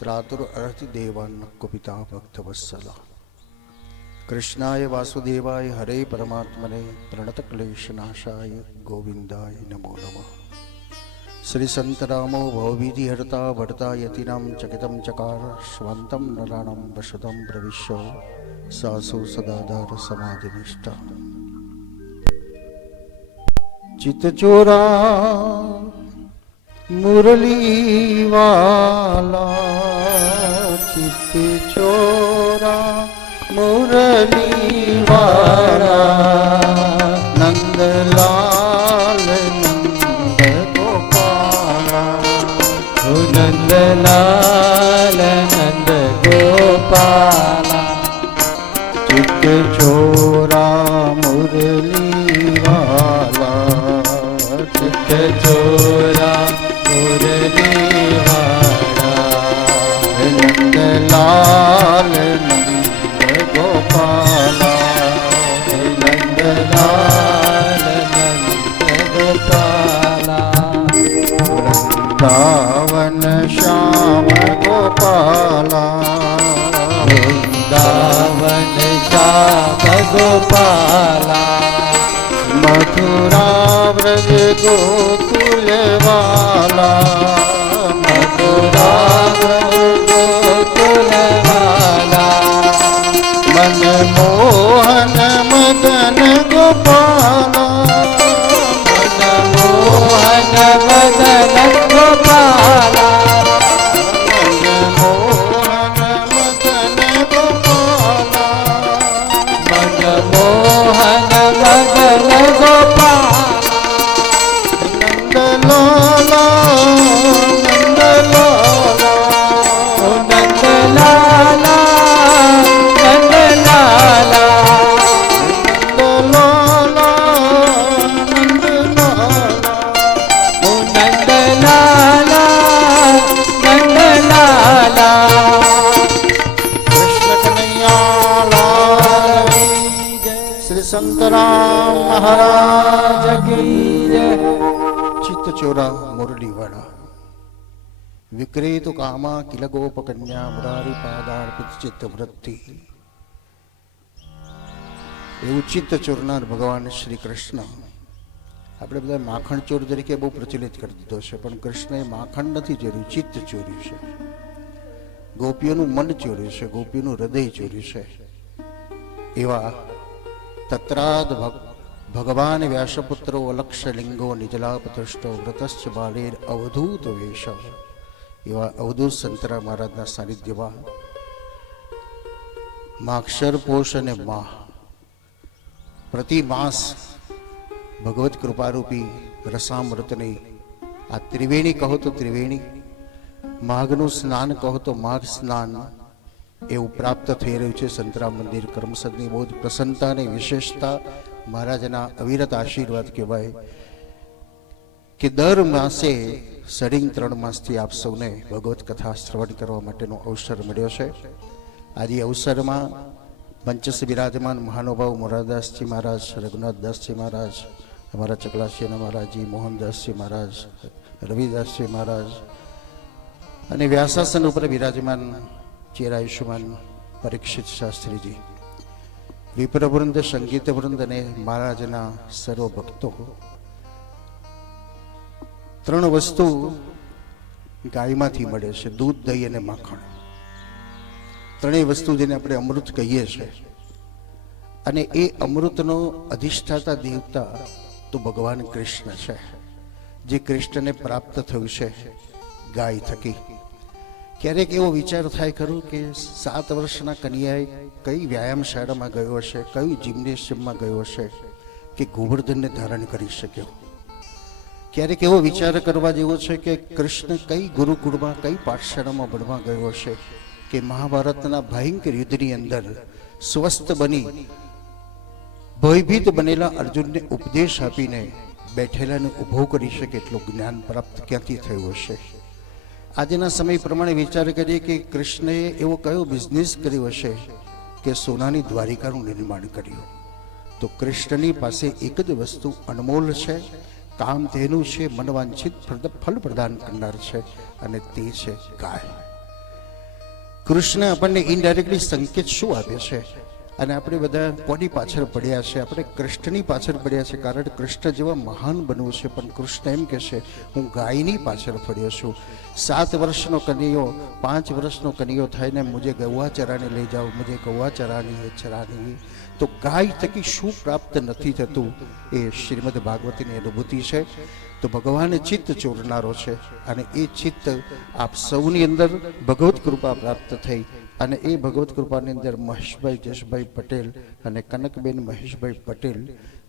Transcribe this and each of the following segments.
त्रातुरर्ति देवान् कुपिता भक्तवत्सला। कृष्णाय वासुदेवाय हरे परमात्मने प्रणतक्लेशनाशाय गोविंदाय नमो नमः। श्री संतरामो भवभीति हरता भरता यतीनां चकितं चकार स्वान्तं नराणां वशतं प्रविश्य सासु सदाधार समाधिनिष्ठा। चितचोरा मुरली वाला चितचोरा मुरली वाला नंदलाल नंद गोपाला नंदलाल नंद गोपाला चितचोरा मुरली वाला चितचोरा मुरली वाला नंदलाल नंद गोपाला नंदलाल नंद गोपाला वृंदावन श्याम गोपाला वृंदावन श्याम गोपाला मथुरा व्रज गोकुल वाला मथुरा गोकुल वाला मनमोहन मदन गोपाला मनमोहन मदन गोपाला मनमोहन मदन गोपाला मनमोहन मदन गोपाला नंदलाला नंदलाला नंदलाला नंदलाला नंदलाला नंदलाला कृष्ण कन्हैया लाल श्री संतराम महाराज की जय। चित्तचोरा मुरली वाला विक्रेतु कामा किल गोप कन्या मुरारी पादार्पित चित्त वृत्ति એવું ચિત્ત ચોરનાર ભગવાન શ્રી કૃષ્ણ આપણે બધા માખણ ચોર તરીકે બહુ પ્રચલિત કરી દીધો છે, પણ કૃષ્ણએ માખણ નથી ચોર્યું, ચિત્ત ચોર્યું છે. ગોપીઓનું મન ચોર્યું છે, ગોપીઓનું હૃદય ચોર્યું છે. એવા તત્રાદ ભગવાન વ્યાસપુત્રો અલક્ષ્ય લિંગો નિજલાપતૃષ્ટો વ્રતશ્ચ બાલેર અવધૂત વેશ એવા અવધૂત સંતરા મહારાજના સાનિધ્યમાં માક્ષર પોષ અને માહ પ્રતિ માસ ભગવત કૃપારૂપી રસામૃતની આ ત્રિવેણી કહો તો ત્રિવેણી, માઘનું સ્નાન કહો તો માઘ સ્નાન એવું પ્રાપ્ત થઈ રહ્યું છે. સંતરામ મંદિર કર્મસદની બહુ જ પ્રસન્નતા અને વિશેષતા મહારાજના અવિરત આશીર્વાદ કહેવાય કે દર માસે સડિંગ 3 માસથી આપ સૌને ભગવત કથા શ્રવણ કરવા માટેનો અવસર મળ્યો છે. આજે અવસરમાં પંચસ બિરાજમાન મહાનુભાવ મોરારદાસજી મહારાજ, રઘુનાથદાસજી મહારાજ, અમારા ચકલાસીના મહારાજજી, મોહનદાસજી મહારાજ, રવિદાસજી મહારાજ અને વ્યાસાસન ઉપર બિરાજમાન ચિરાયુષ્માન પરીક્ષિત શાસ્ત્રીજી, વિપ્રવૃંદ, સંગીત વૃંદ અને મહારાજના સર્વ ભક્તો. 3 વસ્તુ ગાયમાંથી મળે છે, દૂધ, દહીં અને માખણ. 3 વસ્તુ જેને આપણે અમૃત કહીએ છીએ. અને એ અમૃતનો અધિષ્ઠાતા દેવતા તો ભગવાન કૃષ્ણ છે, જે કૃષ્ણને પ્રાપ્ત થયું છે ગાય થકી. ક્યારેક એવો વિચાર થાય ખરું કે 7 વર્ષના કન્યાએ કઈ વ્યાયામ શાળામાં ગયો હશે, કઈ જિમ્નેશિયમમાં ગયો હશે કે ગોવર્ધનને ધારણ કરી શક્યો? ક્યારેક એવો વિચાર કરવા જેવો છે કે કૃષ્ણ કઈ ગુરુકુળમાં, કઈ પાઠશાળામાં ભણવા ગયો હશે કે મહાભારતના ભયંકર યુદ્ધની અંદર સ્વસ્થ બની ભયભીત બનેલા અર્જુનને ઉપદેશ આપીને બેઠેલાને ઊભો કરી શકે એટલું જ્ઞાન પ્રાપ્ત ક્યાંથી થયું હશે? આજના સમય પ્રમાણે વિચાર કરીએ કે કૃષ્ણએ એવો કયો બિઝનેસ કર્યો હશે કે સોનાની દ્વારિકાનું નિર્માણ કર્યું? તો કૃષ્ણની પાસે એક જ વસ્તુ અનમોલ છે, કામધેનુ છે, મનવાંછિત ફળ પ્રદાન કરનાર છે, અને તે છે ગાય. કૃષ્ણ આપણને ઇનડાયરેક્ટલી સંકેત શું આપે છે? અને આપણે બધા કોની પાછળ પડ્યા છે? આપણે કૃષ્ણની પાછળ પડ્યા છે, કારણ કૃષ્ણ જેવા મહાન બનવું છે. પણ કૃષ્ણ એમ કહે છે, હું ગાયની પાછળ પડ્યો છું. 7 વર્ષનો કનૈયો 5 વર્ષનો કનૈયો થાય ને મુજે ગૌવા ચરાને લઈ જાઓ, મુજે ગૌવા ચરાની ચરાની. તો ગાય થકી શું પ્રાપ્ત નથી થતું એ શ્રીમદ ભાગવતીની અનુભૂતિ છે. તો ભગવાન ચિત્ત ચોરનારો છે, અને એ ચિત્ત આપ સૌની અંદર ભગવત કૃપા પ્રાપ્ત થઈ. અને એ ભગવત કૃપાની અંદર મહેશભાઈ જશભાઈ પટેલ અને કનકબેન મહેશભાઈ પટેલ,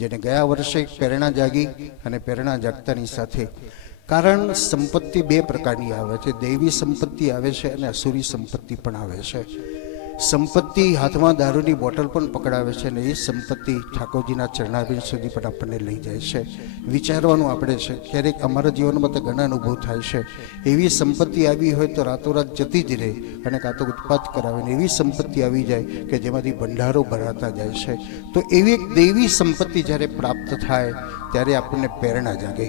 જેને ગયા વર્ષે પ્રેરણા જાગી, અને પ્રેરણા જાગતાની સાથે, કારણ સંપત્તિ 2 પ્રકારની આવે છે. દૈવી સંપત્તિ આવે છે અને અસુરી સંપત્તિ પણ આવે છે. સંપત્તિ હાથમાં દારૂની બોટલ પણ પકડાવે છે, અને એ સંપત્તિ ઠાકોરજીના ચરણારવિંદ સુધી પણ આપણને લઈ જાય છે. વિચારવાનું આપણે છે. ક્યારેક અમારા જીવનમાં તો ઘણા અનુભવ થાય છે. એવી સંપત્તિ આવી હોય તો રાતોરાત જતી જ રહે, અને કાં તો ઉત્પાદ કરાવે. ને એવી સંપત્તિ આવી જાય કે જેમાંથી ભંડારો ભરાતા જાય છે. તો એવી એક દૈવી સંપત્તિ જ્યારે પ્રાપ્ત થાય ત્યારે આપણને પ્રેરણા જાગે.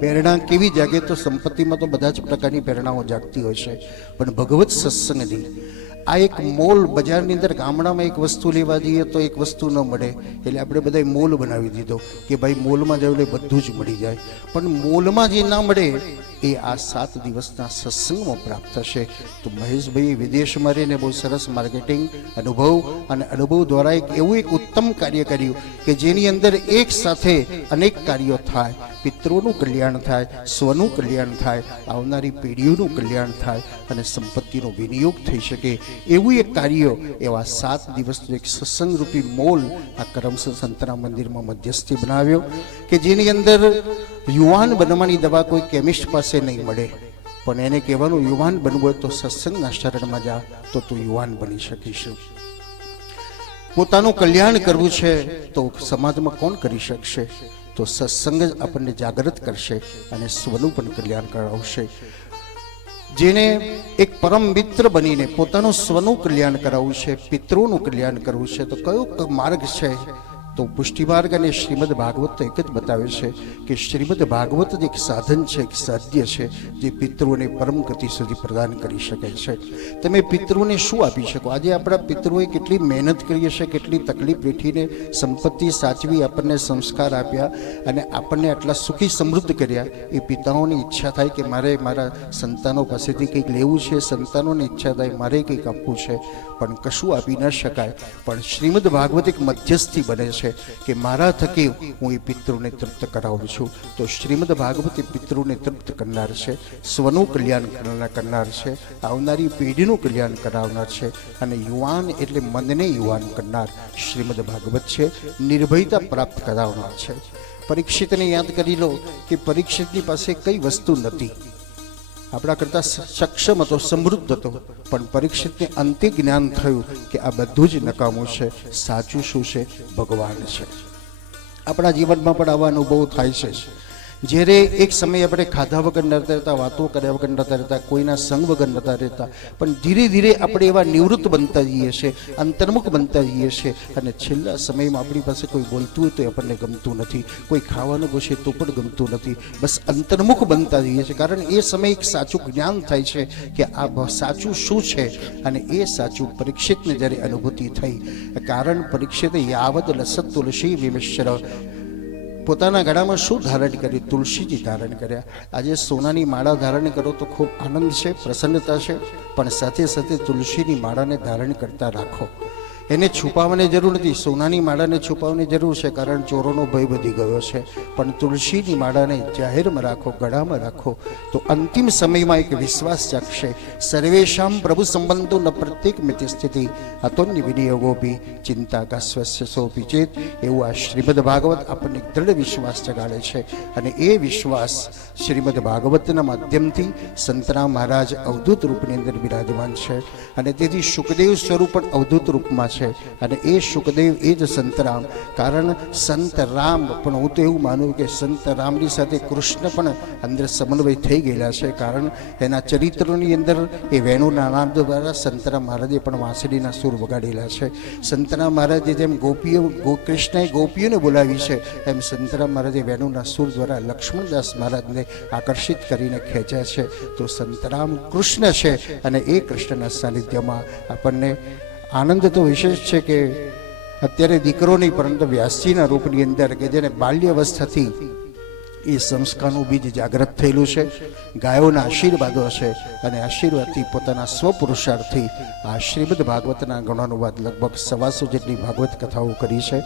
પ્રેરણા કેવી જાગે? તો સંપત્તિમાં તો બધા જ પ્રકારની પ્રેરણાઓ જાગતી હોય છે, પણ ભગવત સત્સંગની આ એક મોલ, બજારની અંદર ગામડામાં એક વસ્તુ લેવા જઈએ તો એક વસ્તુ ન મળે, એટલે આપણે બધાય મોલ બનાવી દીધો કે ભાઈ મોલમાં જાવ એટલે બધું જ મળી જાય. પણ મોલમાં જે ના મળે એ આ 7 દિવસના સત્સંગમાં પ્રાપ્ત થશે. તો મહેશભાઈએ વિદેશમાં રહીને બહુ સરસ માર્કેટિંગ અનુભવ, અને અનુભવ દ્વારા એવું એક ઉત્તમ કાર્ય કર્યું કે જેની અંદર એક સાથે અનેક કાર્યો થાય. પિતૃઓનું કલ્યાણ થાય, સ્વનું કલ્યાણ થાય, આવનારી પેઢીઓનું કલ્યાણ થાય, અને સંપત્તિનો વિનિયોગ થઈ શકે એવું એક કાર્ય. એવા 7 દિવસનું એક સત્સંગરૂપી મોલ આ કરમસદ સંતના મંદિરમાં મધ્યસ્થી બનાવ્યો, કે જેની અંદર યુવાન બનવાની દવા કોઈ કેમિસ્ટ પાસે નહીં મળે, પણ એને કહેવાનું યુવાન બનવું હોય તો સત્સંગના શરણમાં જા, તો તું યુવાન બની શકીશ. પોતાનું કલ્યાણ કરવું છે તો સમાજમાં કોણ કરી શકશે? તો સત્સંગ જ આપણને જાગૃત કરશે અને સ્વનું પણ કલ્યાણ કરાવશે. જેને એક પરમ મિત્ર બનીને પોતાનું સ્વનું કલ્યાણ કરાવવું છે, પિતૃનું કલ્યાણ કરવું છે, તો કયો માર્ગ છે? તો પુષ્ટિ માર્ગ અને શ્રીમદ ભાગવત તો એક જ બતાવે છે કે શ્રીમદ ભાગવત જ એક સાધન છે, એક સાધ્ય છે જે પિતૃઓને પરમ ગતિ સુધી પ્રદાન કરી શકે છે. તમે પિતૃઓને શું આપી શકો? આજે આપણા પિતૃઓએ કેટલી મહેનત કરી હશે, કેટલી તકલીફ વેઠીને સંપત્તિ સાચવી, આપણને સંસ્કાર આપ્યા, અને આપણને આટલા સુખી સમૃદ્ધ કર્યા. એ પિતાઓની ઈચ્છા થાય કે મારે મારા સંતાનો પાસેથી કંઈક લેવું છે, સંતાનોની ઈચ્છા થાય મારે કંઈક આપવું છે, પણ કશું આપી ન શકાય. પણ શ્રીમદ ભાગવત એક મધ્યસ્થી બને છે કે મારા થકી હું એ પિતૃને તૃપ્ત કરાવું છું. તો શ્રીમદ ભાગવત એ પિતૃને તૃપ્ત કરનાર છે, સ્વનું કલ્યાણ કરનાર છે, આવનારી પેઢીનું કલ્યાણ કરાવનાર છે, અને યુવાન એટલે મનને યુવાન કરનાર શ્રીમદ ભાગવત છે. નિર્ભયતા પ્રાપ્ત કરાવનાર છે. પરીક્ષિતને યાદ કરી લો કે પરીક્ષિતની પાસે કઈ વસ્તુ નથી, આપણા કરતાં સક્ષમ હતો, સમૃદ્ધ હતો, પણ પરીક્ષિતને અંતે જ્ઞાન થયું કે આ બધું જ નકામું છે, સાચું શું છે? ભગવાન છે. આપણા જીવનમાં પણ આવા અનુભવો થાય છે. જ્યારે એક સમયે આપણે ખાધા વગર નતા રહેતા, વાતો કર્યા વગર નતા રહેતા, કોઈના સંગ વગર નતા રહેતા, પણ ધીરે ધીરે આપણે એવા નિવૃત્ત બનતા જઈએ છીએ, અંતર્મુખ બનતા જઈએ છીએ, અને છેલ્લા સમયમાં આપણી પાસે કોઈ બોલતું હોય તો આપણને ગમતું નથી, કોઈ ખાવાનું પૂછે તો પણ ગમતું નથી, બસ અંતર્મુખ બનતા જઈએ છીએ. કારણ એ સમયે એક સાચું જ્ઞાન થાય છે કે આ સાચું શું છે, અને એ સાચું પરીક્ષિતને જ્યારે અનુભૂતિ થઈ. કારણ પરીક્ષિતે યાવદ લસત તુલસી વિમિશ્ર, પોતાના ગળામાં શું ધારણ કર્યું? તુલસીજી ધારણ કર્યા. આજે સોનાની માળા ધારણ કરો તો ખૂબ આનંદ છે, પ્રસન્નતા છે, પણ સાથે સાથે તુલસીની માળાને ધારણ કરતા રાખો. એને છુપાવવાની જરૂર નથી. સોનાની માળાને છુપાવવાની જરૂર છે, કારણ ચોરોનો ભય વધી ગયો છે, પણ તુલસીની માળાને જાહેરમાં રાખો, ગળામાં રાખો, તો અંતિમ સમયમાં એક વિશ્વાસ જાગશે. સર્વેશામ પ્રભુ સંબંધો ન પ્રત્યેક મિતિ સ્થિતિ અતોન્ય વિનિયોગોપી ચિંતા કા સ્વસ્ય સોપી ચેત. એવું આ શ્રીમદ ભાગવત આપણને દ્રઢ વિશ્વાસ જગાડે છે, અને એ વિશ્વાસ શ્રીમદ ભાગવતના માધ્યમથી સંતરામ મહારાજ અવધૂત રૂપની અંદર બિરાજમાન છે, અને તેથી સુખદેવ સ્વરૂપ પણ અવધૂત રૂપમાં છે. છે અને એ સુખદેવ એ જ સંતરામ. કારણ સંત રામ, પણ હું તો એવું માનું કે સંત રામની સાથે કૃષ્ણ પણ અંદર સમન્વય થઈ ગયેલા છે. કારણ એના ચરિત્રોની અંદર એ વેણુના નામ દ્વારા સંતરામ મહારાજે પણ વાંસળીના સૂર વગાડેલા છે. સંતરામ મહારાજે જેમ કૃષ્ણએ ગોપીઓને બોલાવી છે, એમ સંતરામ મહારાજે વેણુના સૂર દ્વારા લક્ષ્મણદાસ મહારાજને આકર્ષિત કરીને ખેંચ્યા છે. તો સંતરામ કૃષ્ણ છે અને એ કૃષ્ણના સાનિધ્યમાં આપણને આનંદ તો વિશેષ છે કે અત્યારે દીકરો નહીં પરંતુ વ્યાસજીના રૂપની અંદર કે જેને બાલ્યાવસ્થાથી એ સંસ્કારનું બીજ જાગૃત થયેલું છે. ગાયોના આશીર્વાદો છે અને આશીર્વાદથી પોતાના સ્વપુરુષાર્થથી આ શ્રીમદ ભાગવતના ગણાનુવાદ લગભગ 125 જેટલી ભાગવત કથાઓ કરી છે.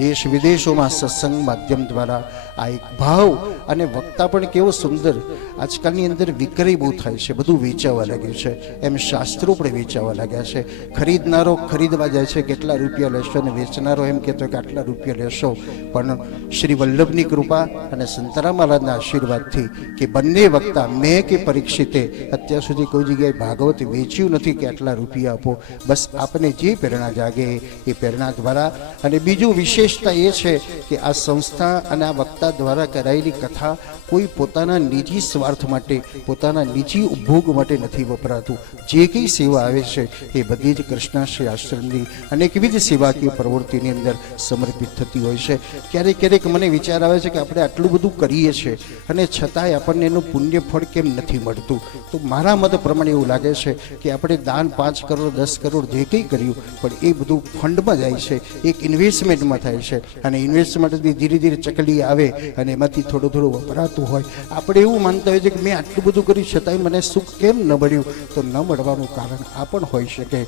દેશ વિદેશોમાં સત્સંગ માધ્યમ દ્વારા આ એક ભાવ અને વક્તા પણ કેવો સુંદર. આજકાલની અંદર વિક્રય બહુ થાય છે, બધું વેચાવા લાગ્યું છે, એમ શાસ્ત્રો પણ વેચાવા લાગ્યા છે. ખરીદનારો ખરીદવા જાય છે કેટલા રૂપિયા લેશો, અને વેચનારો એમ કહેતો કે આટલા રૂપિયા લેશો. પણ શ્રી વલ્લભની કૃપા અને સંતરામ મહારાજના આશીર્વાદથી કે બંને વક્તા મેં કે પરીક્ષિતે અત્યાર સુધી કોઈ જગ્યાએ ભાગવત વેચ્યું નથી કે આટલા રૂપિયા આપો. બસ આપને જે પ્રેરણા જાગે એ પ્રેરણા દ્વારા. અને બીજું વિશેષતા એ છે કે આ સંસ્થા અને આ વક્તા દ્વારા કરાયેલી કથા કોઈ પોતાના નિજી સ્વાર્થ માટે, પોતાના નિજી ઉપભોગ માટે નથી વપરાતું. જે કંઈ સેવા આવે છે એ બધી જ કૃષ્ણાશ્રય આશ્રમની અનેકવિધ સેવાકીય પ્રવૃત્તિની અંદર સમર્પિત થતી હોય છે. ક્યારેક ક્યારેક મને વિચાર આવે છે કે આપણે આટલું બધું કરીએ છીએ અને છતાંય આપણને એનું પુણ્ય ફળ કેમ નથી મળતું. તો મારા મત પ્રમાણે એવું લાગે છે કે આપણે દાન 5 કરોડ 10 કરોડ જે કંઈ કર્યું પણ એ બધું ફંડમાં જાય છે, એક ઇન્વેસ્ટમેન્ટમાં થાય છે. અને ઇન્વેસ્ટમેન્ટથી ધીરે ધીરે ચકલી આવે અને એમાંથી થોડું થોડું વપરાતું હોય. આપણે એવું માનતા હોય છે કે મેં આટલું બધું કર્યું છતાંય મને સુખ કેમ ન મળ્યું. તો ન મળવાનું કારણ આ પણ હોઈ શકે.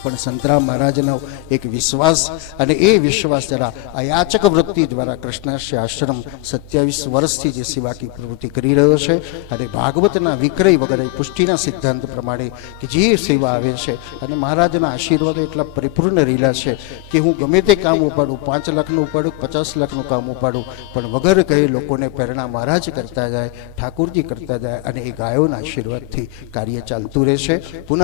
પણ સંતરામ મહારાજનો એક વિશ્વાસ, અને એ વિશ્વાસ જરા અયાચક વૃત્તિ દ્વારા કૃષ્ણાશ્રય આશ્રમ 27 વર્ષથી જે સેવાકી પ્રવૃત્તિ કરી રહ્યો છે. અને ભાગવતના વિક્રય વગેરે પુષ્ટિના સિદ્ધાંત પ્રમાણે કે જે સેવા આવે છે, અને મહારાજના આશીર્વાદો એટલા પરિપૂર્ણ રહેલા છે કે હું ગમે તે કામ ઉપાડું, 5 લાખનું ઉપાડું, 50 લાખનું કામ ઉપાડું, પણ વગર કહે લોકોને પ્રેરણા મહારાજ કરતા જાય, ઠાકોરજી કરતા જાય, અને એ ગાયોના આશીર્વાદથી કાર્ય ચાલતું રહેશે. પુનઃ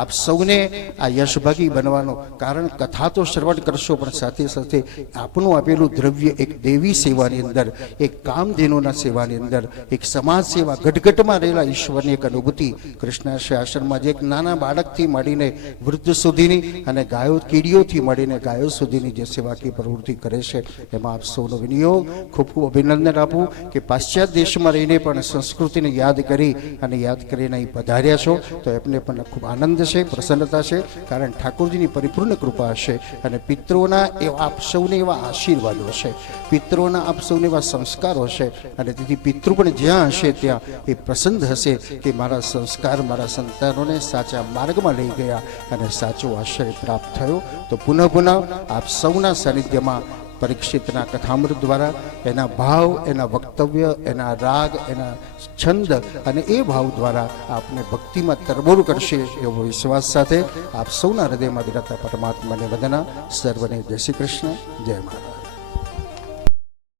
આપ સૌને આ યશભાગી બનવાનો. કારણ કથા તો શ્રવણ કરશો, પણ સાથે સાથે આપણું આપેલું દ્રવ્ય એક દેવી સેવાની અંદર, એક કામધેનુના સેવાની અંદર, એક સમાજ સેવા, ઘટઘટમાં રહેલા ઈશ્વરની એક અનુભૂતિ કૃષ્ણાશ્રય આશ્રમમાં જે એક નાના બાળકથી મળીને વૃદ્ધ સુધીની અને ગાયો કીડીઓથી મળીને ગાયો સુધીની જે સેવાકીય પ્રવૃત્તિ કરે છે, એમાં આપ સૌનો વિનિયોગ ખૂબ ખૂબ અભિનંદન આપું કે પાશ્ચાત્ય દેશમાં રહીને પણ સંસ્કૃતિને યાદ કરી અને યાદ કરીને અહીં પધાર્યા છો. તો એમને પણ ખૂબ આનંદ છે, પ્રસન્નતા છે. કારણ ઠાકોરજીની પરિપૂર્ણ કૃપા હશે અને પિતૃઓના એવા આપ સૌને એવા આશીર્વાદો હશે, પિતૃઓના આપ સૌને એવા સંસ્કારો હશે. અને તેથી પિતૃ પણ જ્યાં હશે ત્યાં એ પ્રસન્ન હશે કે મારા સંસ્કાર મારા સંતાનોને સાચા માર્ગમાં લઈ ગયા અને સાચો આશ્રય પ્રાપ્ત થયો. તો પુનઃ આપ સૌના સાનિધ્યમાં પરીક્ષિતના કથામૃત દ્વારા એના ભાવ, એના વક્તવ્ય, એના રાગ, એના છંદ અને એ ભાવ દ્વારા આપને ભક્તિમાં તરબોળ કરશે એવો વિશ્વાસ સાથે આપ સૌના હૃદયમાં વિરાતા પરમાત્માને વંદના. સર્વને જય શ્રી કૃષ્ણ, જય મહારાજ.